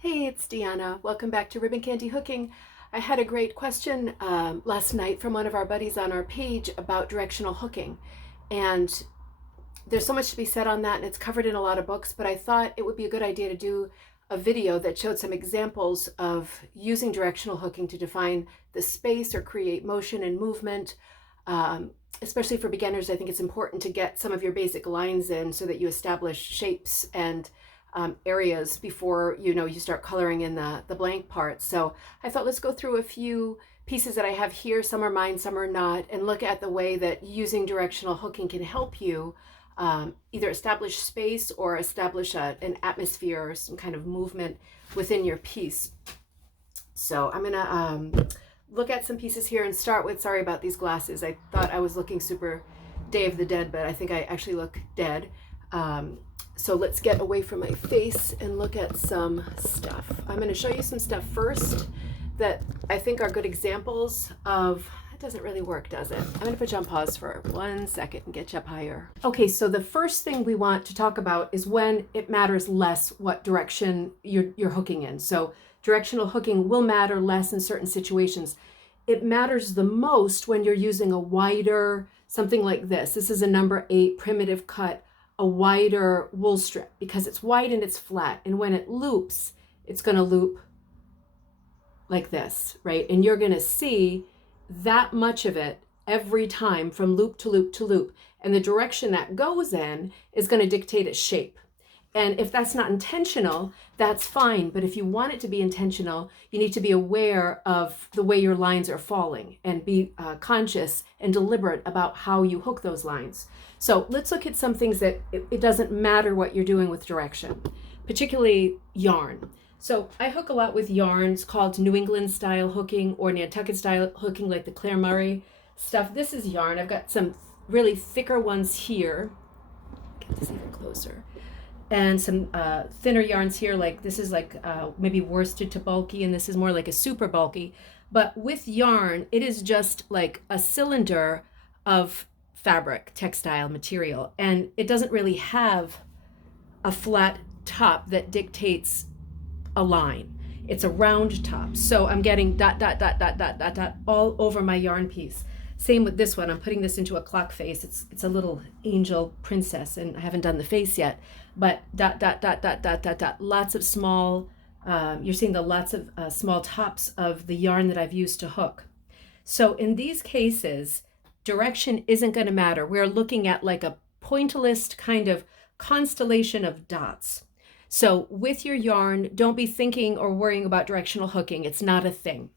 Hey, it's Deanna. Welcome back to Ribbon Candy Hooking. I had a great question last night from one of our buddies on our page about directional hooking. And there's so much to be said on that, and it's covered in a lot of books, but I thought it would be a good idea to do a video that showed some examples of using directional hooking to define the space or create motion and movement. Especially for beginners, I think it's important to get some of your basic lines in so that you establish shapes and areas before you start coloring in the blank parts. So I thought let's go through a few pieces that I have here. Some are mine, some are not, and look at the way that using directional hooking can help you either establish space or establish an atmosphere or some kind of movement within your piece. So I'm gonna look at some pieces here and start with, sorry about these glasses. I thought I was looking super Day of the Dead, but I think I actually look dead. So let's get away from my face and look at some stuff. I'm going to show you some stuff first that I think are good examples of, that doesn't really work, does it? I'm going to put you on pause for 1 second and get you up higher. Okay, so the first thing we want to talk about is when it matters less what direction you're hooking in. So directional hooking will matter less in certain situations. It matters the most when you're using a wider, something like this. This is a number 8 primitive cut, a wider wool strip, because it's wide and it's flat. And when it loops, it's going to loop like this, right? And you're going to see that much of it every time from loop to loop to loop. And the direction that goes in is going to dictate its shape. And if that's not intentional, that's fine. But if you want it to be intentional, you need to be aware of the way your lines are falling and be conscious and deliberate about how you hook those lines. So let's look at some things that it doesn't matter what you're doing with direction, particularly yarn. So I hook a lot with yarns called New England style hooking or Nantucket style hooking, like the Claire Murray stuff. This is yarn. I've got some really thicker ones here. Get this even closer. And some thinner yarns here, like this is like maybe worsted to bulky, and this is more like a super bulky. But with yarn, it is just like a cylinder of fabric, textile material, and it doesn't really have a flat top that dictates a line. It's a round top. So I'm getting dot, dot, dot, dot, dot, dot, dot all over my yarn piece. Same with this one. I'm putting this into a clock face. It's a little angel princess, and I haven't done the face yet. But dot, dot, dot, dot, dot, dot, dot. Lots of small, you're seeing the lots of small tops of the yarn that I've used to hook. So in these cases, direction isn't going to matter. We're looking at like a pointillist kind of constellation of dots. So with your yarn, don't be thinking or worrying about directional hooking. It's not a thing.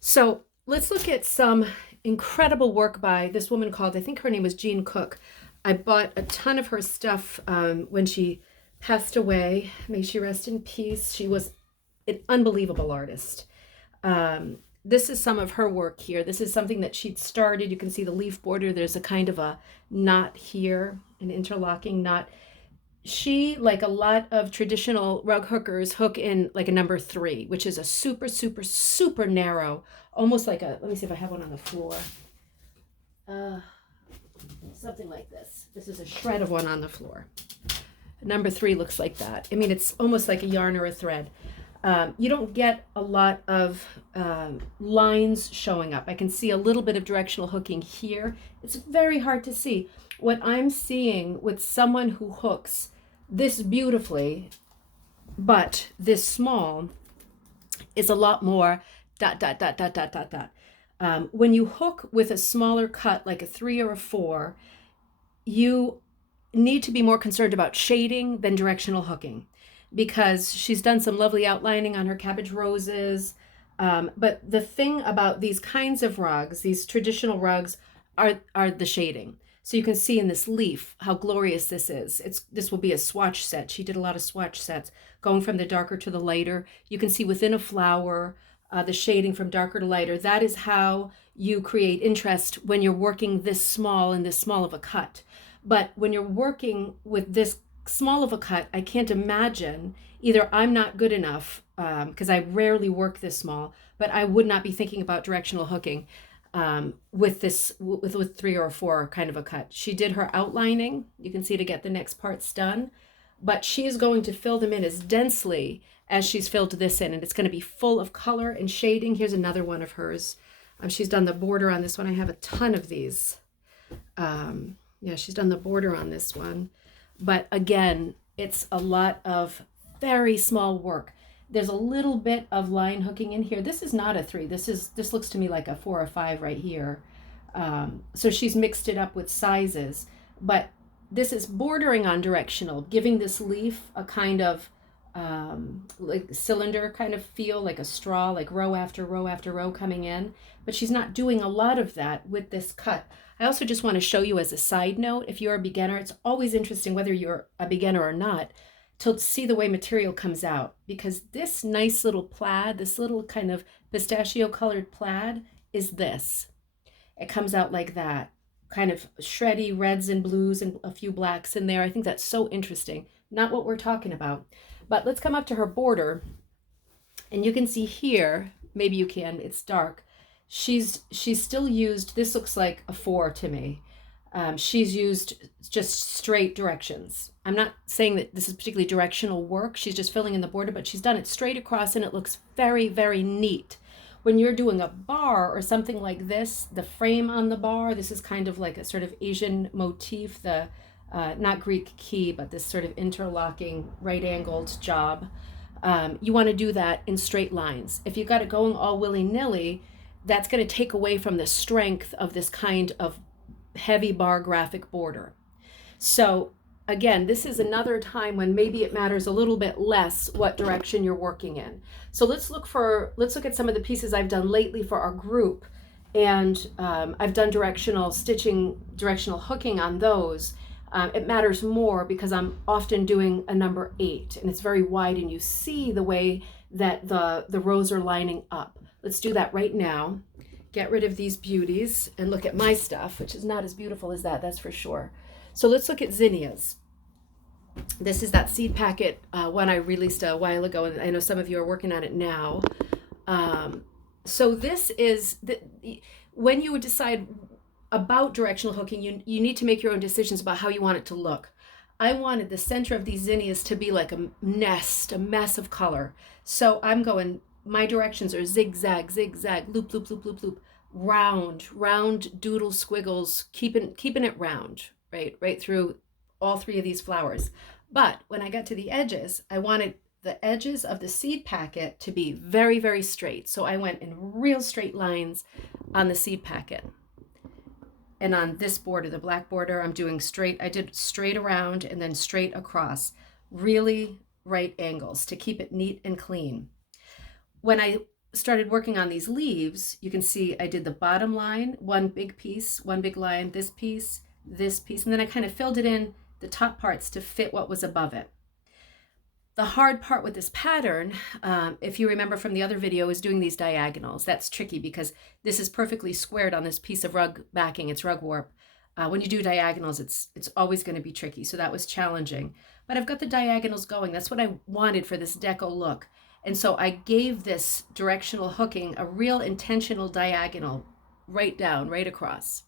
So let's look at some incredible work by this woman called, I think her name was Jean Cook. I bought a ton of her stuff when she passed away. May she rest in peace. She was an unbelievable artist. This is some of her work here. This is something that she'd started. You can see the leaf border. There's a kind of a knot here, an interlocking knot. She, like a lot of traditional rug hookers, hook in like a number 3, which is a super, super, super narrow, almost like a, let me see if I have one on the floor. Something like this. This is a shred of one on the floor. Number 3 looks like that. I mean, it's almost like a yarn or a thread. You don't get a lot of lines showing up. I can see a little bit of directional hooking here. It's very hard to see. What I'm seeing with someone who hooks this beautifully, but this small, is a lot more dot, dot, dot, dot, dot, dot, dot. When you hook with a smaller cut, like a 3 or a 4, you need to be more concerned about shading than directional hooking, because she's done some lovely outlining on her cabbage roses. But the thing about these kinds of rugs, these traditional rugs, are the shading. So you can see in this leaf how glorious this is. This will be a swatch set. She did a lot of swatch sets, going from the darker to the lighter. You can see within a flower the shading from darker to lighter. That is how you create interest when you're working this small and this small of a cut. But when you're working with this small of a cut, I can't imagine, either I'm not good enough, because I rarely work this small, but I would not be thinking about directional hooking with this, with 3 or 4 kind of a cut. She did her outlining, you can see, to get the next parts done, but she is going to fill them in as densely as she's filled this in, and it's going to be full of color and shading. Here's another one of hers. She's done the border on this one. I have a ton of these. Yeah, she's done the border on this one. But again, it's a lot of very small work. There's a little bit of line hooking in here. This is not a 3. This looks to me like a 4 or 5 right here. So she's mixed it up with sizes, but this is bordering on directional, giving this leaf a kind of like cylinder kind of feel, like a straw, like row after row after row coming in. But she's not doing a lot of that with this cut. I also just want to show you as a side note, if you're a beginner, it's always interesting, whether you're a beginner or not, to see the way material comes out, because this nice little plaid, this little kind of pistachio colored plaid is this. It comes out like that, kind of shreddy reds and blues and a few blacks in there. I think that's so interesting. Not what we're talking about. But let's come up to her border, and you can see here, maybe you can, it's dark. She's still used, this looks like a 4 to me. She's used just straight directions. I'm not saying that this is particularly directional work. She's just filling in the border, but she's done it straight across, and it looks very, very neat. When you're doing a bar or something like this, the frame on the bar, this is kind of like a sort of Asian motif, the not Greek key, but this sort of interlocking right-angled job. You want to do that in straight lines. If you got it going all willy-nilly, that's going to take away from the strength of this kind of heavy bar graphic border. So again, this is another time when maybe it matters a little bit less what direction you're working in. So let's look at some of the pieces I've done lately for our group. And I've done directional stitching, directional hooking on those. It matters more because I'm often doing a number 8, and it's very wide, and you see the way that the rows are lining up. Let's do that right now. Get rid of these beauties and look at my stuff, which is not as beautiful as that, that's for sure. So let's look at zinnias. This is that seed packet one I released a while ago, and I know some of you are working on it now. So this is, when you would decide about directional hooking, you need to make your own decisions about how you want it to look. I wanted the center of these zinnias to be like a nest, a mess of color. So I'm going, my directions are zigzag, zigzag, loop, loop, loop, loop, loop, round doodle squiggles, keeping it round, right through all 3 of these flowers. But when I got to the edges, I wanted the edges of the seed packet to be very, very straight. So I went in real straight lines on the seed packet. And on this border, the black border, I did straight around and then straight across, really right angles to keep it neat and clean. When I started working on these leaves, you can see I did the bottom line, one big piece, one big line, this piece, and then I kind of filled it in the top parts to fit what was above it. The hard part with this pattern, if you remember from the other video, is doing these diagonals. That's tricky because this is perfectly squared on this piece of rug backing. It's rug warp. When you do diagonals, it's always going to be tricky. So that was challenging. But I've got the diagonals going. That's what I wanted for this deco look. And so I gave this directional hooking a real intentional diagonal right down, right across.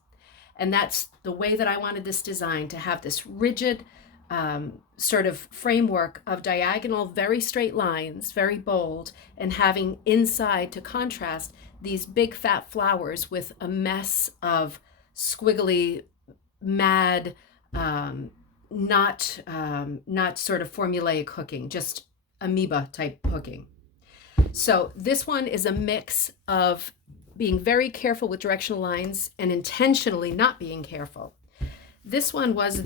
And that's the way that I wanted this design to have, this rigid sort of framework of diagonal, very straight lines, very bold, and having inside to contrast these big fat flowers with a mess of squiggly, mad, not sort of formulaic hooking, just amoeba type hooking. So this one is a mix of being very careful with directional lines and intentionally not being careful. This one was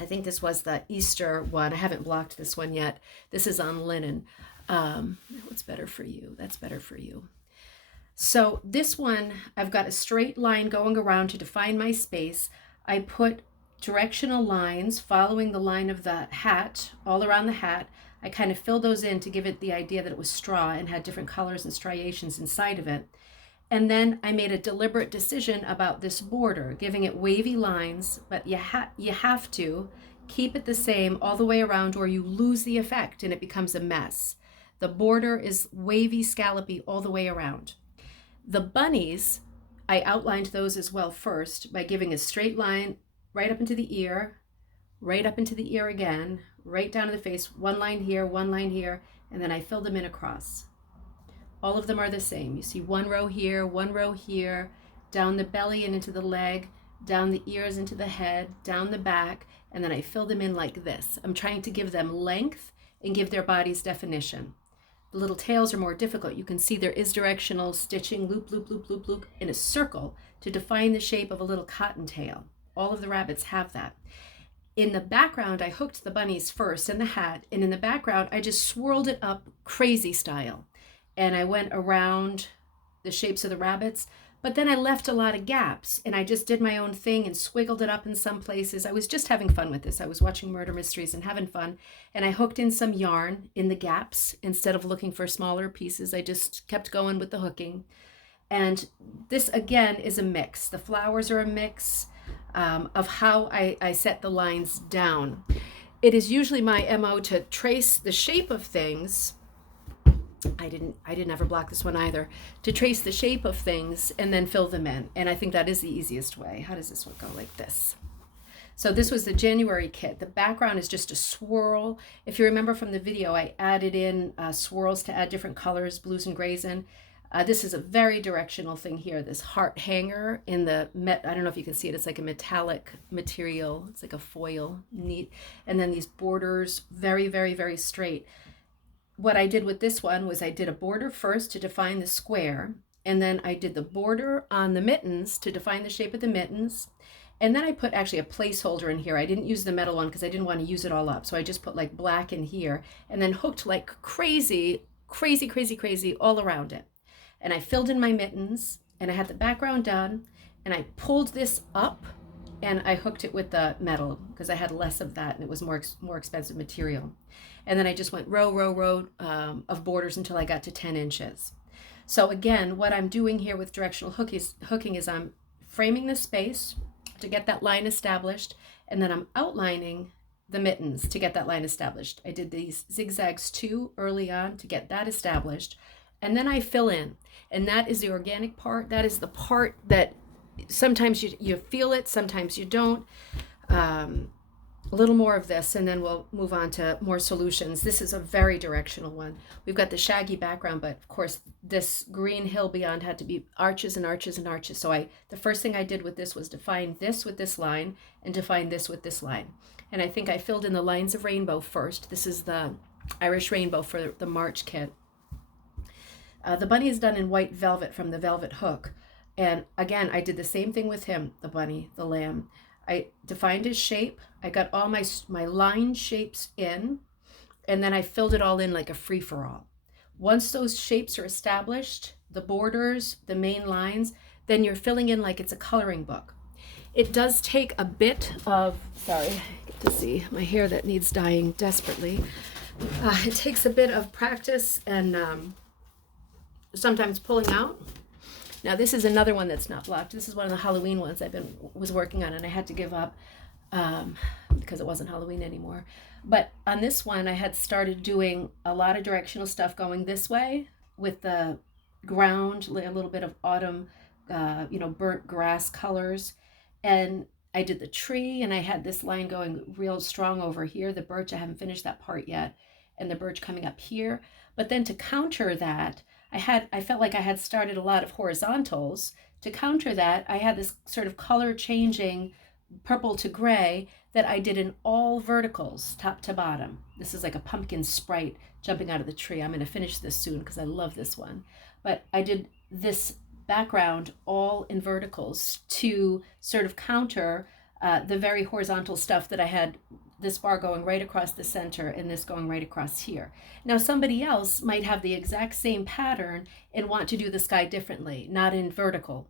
I think this was the Easter one. I haven't blocked this one yet. This is on linen. What's better for you? That's better for you. So this one, I've got a straight line going around to define my space. I put directional lines following the line of the hat, all around the hat. I kind of filled those in to give it the idea that it was straw and had different colors and striations inside of it. And then I made a deliberate decision about this border, giving it wavy lines, but you have to keep it the same all the way around or you lose the effect and it becomes a mess. The border is wavy, scallopy all the way around. The bunnies, I outlined those as well first by giving a straight line right up into the ear, right up into the ear again, right down to the face, one line here, and then I filled them in across. All of them are the same. You see one row here, down the belly and into the leg, down the ears into the head, down the back, and then I fill them in like this. I'm trying to give them length and give their bodies definition. The little tails are more difficult. You can see there is directional stitching, loop, loop, loop, loop, loop, in a circle to define the shape of a little cottontail. All of the rabbits have that. In the background, I hooked the bunnies first and the hat, and in the background, I just swirled it up crazy style. And I went around the shapes of the rabbits, but then I left a lot of gaps, and I just did my own thing and squiggled it up in some places. I was just having fun with this. I was watching murder mysteries and having fun, and I hooked in some yarn in the gaps instead of looking for smaller pieces. I just kept going with the hooking. And this, again, is a mix. The flowers are a mix of how I set the lines down. It is usually my MO to trace the shape of things. I didn't ever block this one either, to trace the shape of things and then fill them in. And I think that is the easiest way. How does this one go? Like this. So this was the January kit. The background is just a swirl. If you remember from the video, I added in swirls to add different colors, blues and grays in. This is a very directional thing here. This heart hanger in the, I don't know if you can see it, it's like a metallic material. It's like a foil, neat. And then these borders, very, very, very straight. What I did with this one was I did a border first to define the square, and then I did the border on the mittens to define the shape of the mittens, and then I put actually a placeholder in here. I didn't use the metal one because I didn't want to use it all up, so I just put like black in here and then hooked like crazy all around it. And I filled in my mittens, and I had the background done, and I pulled this up and I hooked it with the metal because I had less of that and it was more expensive material. And then I just went row of borders until I got to 10 inches. So again, what I'm doing here with directional hooking is I'm framing the space to get that line established, and then I'm outlining the mittens to get that line established. I did these zigzags too early on to get that established, and then I fill in. And that is the organic part. That is the part that sometimes you feel it, sometimes you don't. A little more of this, and then we'll move on to more solutions. This is a very directional one. We've got the shaggy background, but of course this green hill beyond had to be arches and arches and arches. So the first thing I did with this was define this with this line and define this with this line. And I think I filled in the lines of rainbow first. This is the Irish rainbow for the March kit. The bunny is done in white velvet from the velvet hook. And again, I did the same thing with him, the bunny, the lamb. I defined his shape. I got all my line shapes in, and then I filled it all in like a free-for-all. Once those shapes are established, the borders, the main lines, then you're filling in like it's a coloring book. It does take a bit of, sorry, I get to see my hair that needs dyeing desperately. It takes a bit of practice and sometimes pulling out. Now this is another one that's not blocked. This is one of the Halloween ones was working on, and I had to give up because it wasn't Halloween anymore. But on this one, I had started doing a lot of directional stuff going this way with the ground, like a little bit of autumn, burnt grass colors. And I did the tree, and I had this line going real strong over here. The birch, I haven't finished that part yet, and the birch coming up here. But then to counter that, I felt like I had started a lot of horizontals. To counter that, I had this sort of color changing purple to gray that I did in all verticals, top to bottom. This is like a pumpkin sprite jumping out of the tree. I'm going to finish this soon because I love this one. But I did this background all in verticals to sort of counter the very horizontal stuff that I had, this bar going right across the center and this going right across here. Now somebody else might have the exact same pattern and want to do the sky differently, not in vertical.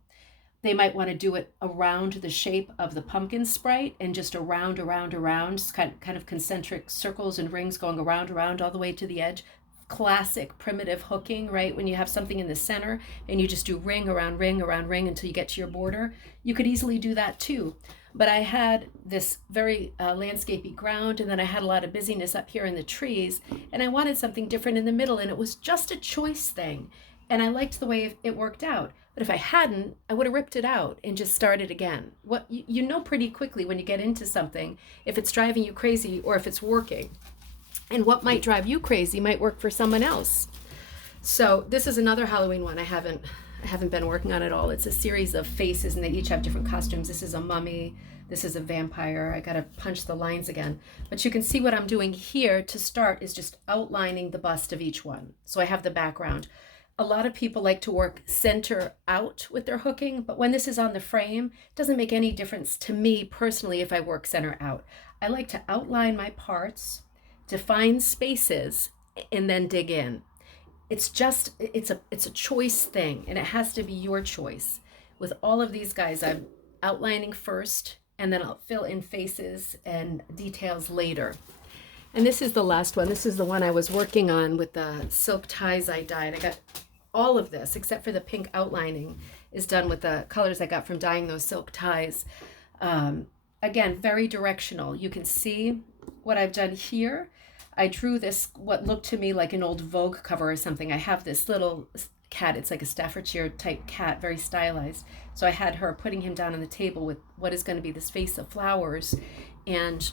They might want to do it around the shape of the pumpkin sprite and just around, kind of concentric circles and rings going around all the way to the edge. Classic primitive hooking, right? When you have something in the center and you just do ring around ring until you get to your border. You could easily do that too. But I had this very landscapey ground, and then I had a lot of busyness up here in the trees, and I wanted something different in the middle, and it was just a choice thing. And I liked the way it worked out. But if I hadn't, I would have ripped it out and just started again. What you know pretty quickly when you get into something if it's driving you crazy or if it's working. And what might drive you crazy might work for someone else. So this is another Halloween one. I haven't been working on it all. It's a series of faces and they each have different costumes. This is a mummy. This is a vampire. I gotta punch the lines again. But you can see what I'm doing here to start is just outlining the bust of each one. So I have the background. A lot of people like to work center out with their hooking, but when this is on the frame, it doesn't make any difference to me personally if I work center out. I like to outline my parts, define spaces, and then dig in. It's a choice thing, and it has to be your choice. With all of these guys, I'm outlining first, and then I'll fill in faces and details later. And this is the last one. This is the one I was working on with the silk ties I dyed. I got all of this, except for the pink outlining, is done with the colors I got from dyeing those silk ties. Again, very directional. You can see what I've done here. I drew this, what looked to me like an old Vogue cover or something. I have this little cat. It's like a Staffordshire type cat, very stylized. So I had her putting him down on the table with what is going to be this vase of flowers. And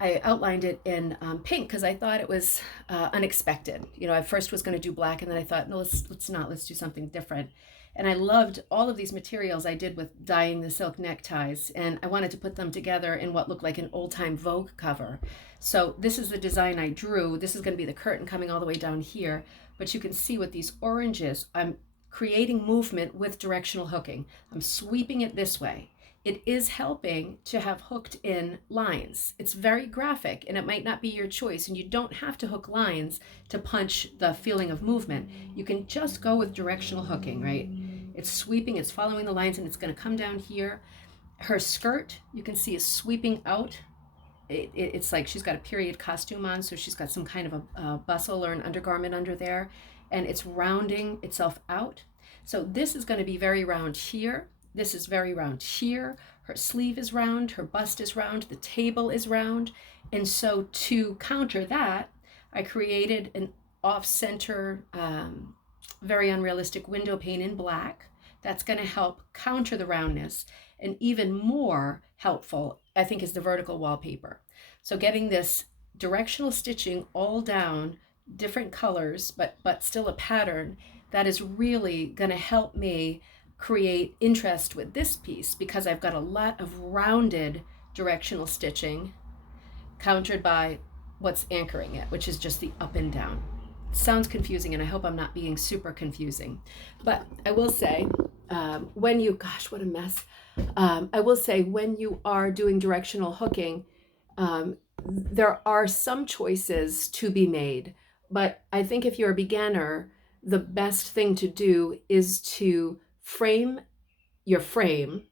I outlined it in pink because I thought it was unexpected. I first was going to do black, and then I thought, no, let's do something different. And I loved all of these materials I did with dyeing the silk neckties, and I wanted to put them together in what looked like an old-time Vogue cover. So this is the design I drew. This is going to be the curtain coming all the way down here, but you can see with these oranges, I'm creating movement with directional hooking. I'm sweeping it this way. It is helping to have hooked in lines. It's very graphic and it might not be your choice, and you don't have to hook lines to punch the feeling of movement. You can just go with directional hooking, right? It's sweeping, it's following the lines, and it's going to come down here. Her skirt, you can see, is sweeping out. It's like she's got a period costume on, so she's got some kind of a bustle or an undergarment under there, and it's rounding itself out. So this is going to be very round here. This is very round here. Her sleeve is round, her bust is round, the table is round. And so to counter that, I created an off-center, very unrealistic window pane in black. That's going to help counter the roundness. And even more helpful, I think, is the vertical wallpaper. So getting this directional stitching all down, different colors, but still a pattern, that is really going to help me create interest with this piece because I've got a lot of rounded directional stitching countered by what's anchoring it, which is just the up and down. It sounds confusing, and I hope I'm not being super confusing. But I will say, gosh, what a mess. I will say when you are doing directional hooking, there are some choices to be made. But I think if you're a beginner, the best thing to do is to frame your frame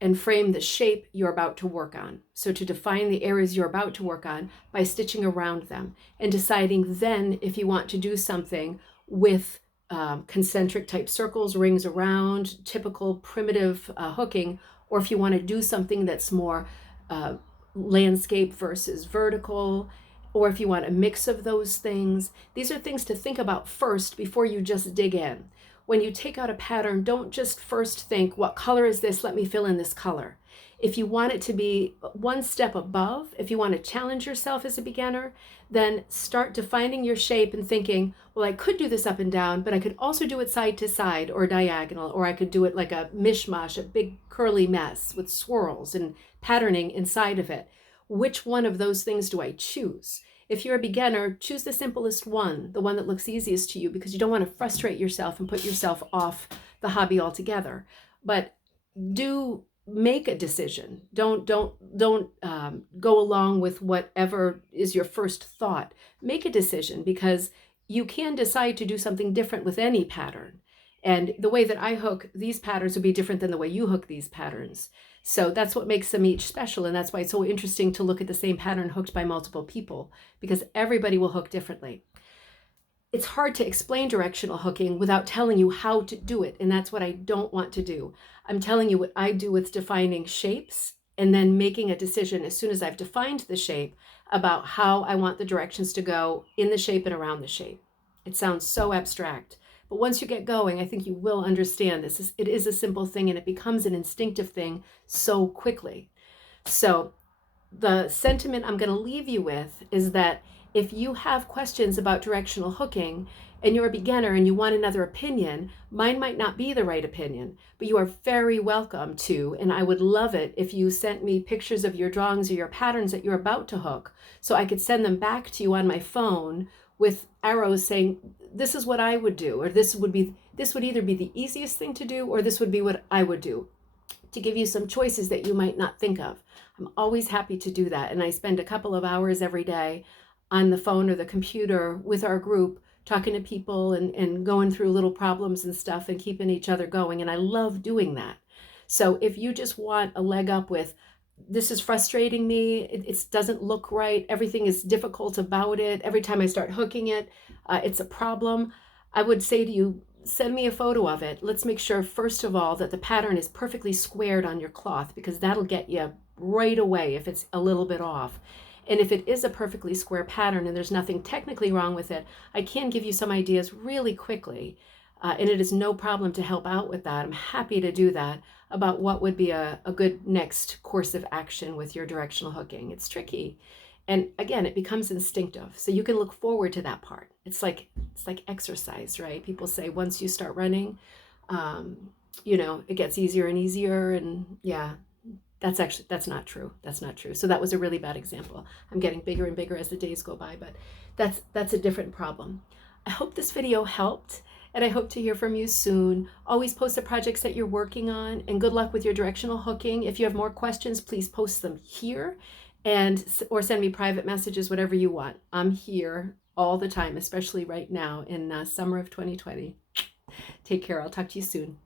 and frame the shape you're about to work on. So to define the areas you're about to work on by stitching around them and deciding then if you want to do something with concentric type circles, rings around, typical primitive hooking, or if you want to do something that's more landscape versus vertical, or if you want a mix of those things. These are things to think about first before you just dig in. When you take out a pattern, don't just first think, what color is this? Let me fill in this color. If you want it to be one step above, if you want to challenge yourself as a beginner, then start defining your shape and thinking, well, I could do this up and down, but I could also do it side to side or diagonal, or I could do it like a mishmash, a big curly mess with swirls and patterning inside of it. Which one of those things do I choose? If you're a beginner, choose the simplest one, the one that looks easiest to you, because you don't want to frustrate yourself and put yourself off the hobby altogether. But do make a decision. Don't go along with whatever is your first thought. Make a decision, because you can decide to do something different with any pattern. And the way that I hook these patterns would be different than the way you hook these patterns. So that's what makes them each special. And that's why it's so interesting to look at the same pattern hooked by multiple people, because everybody will hook differently. It's hard to explain directional hooking without telling you how to do it. And that's what I don't want to do. I'm telling you what I do with defining shapes and then making a decision as soon as I've defined the shape about how I want the directions to go in the shape and around the shape. It sounds so abstract. But once you get going, I think you will understand this. It is a simple thing, and it becomes an instinctive thing so quickly. So the sentiment I'm going to leave you with is that if you have questions about directional hooking and you're a beginner and you want another opinion, mine might not be the right opinion, but you are very welcome to. And I would love it if you sent me pictures of your drawings or your patterns that you're about to hook, so I could send them back to you on my phone with arrows saying, this is what I would do, or this would either be the easiest thing to do, or this would be what I would do, to give you some choices that you might not think of. I'm always happy to do that. And I spend a couple of hours every day on the phone or the computer with our group, talking to people and going through little problems and stuff and keeping each other going. And I love doing that. So if you just want a leg up with, this is frustrating me, it doesn't look right, everything is difficult about it, every time I start hooking it, it's a problem, I would say to you, send me a photo of it. Let's make sure, first of all, that the pattern is perfectly squared on your cloth, because that'll get you right away if it's a little bit off. And if it is a perfectly square pattern and there's nothing technically wrong with it, I can give you some ideas really quickly. And it is no problem to help out with that. I'm happy to do that, about what would be a good next course of action with your directional hooking. It's tricky. And again, it becomes instinctive. So you can look forward to that part. It's like exercise, right? People say once you start running, it gets easier and easier. And yeah, that's not true. That's not true. So that was a really bad example. I'm getting bigger and bigger as the days go by, but that's a different problem. I hope this video helped, and I hope to hear from you soon. Always post the projects that you're working on, and good luck with your directional hooking. If you have more questions, please post them here, or send me private messages, whatever you want. I'm here all the time, especially right now in summer of 2020. Take care. I'll talk to you soon.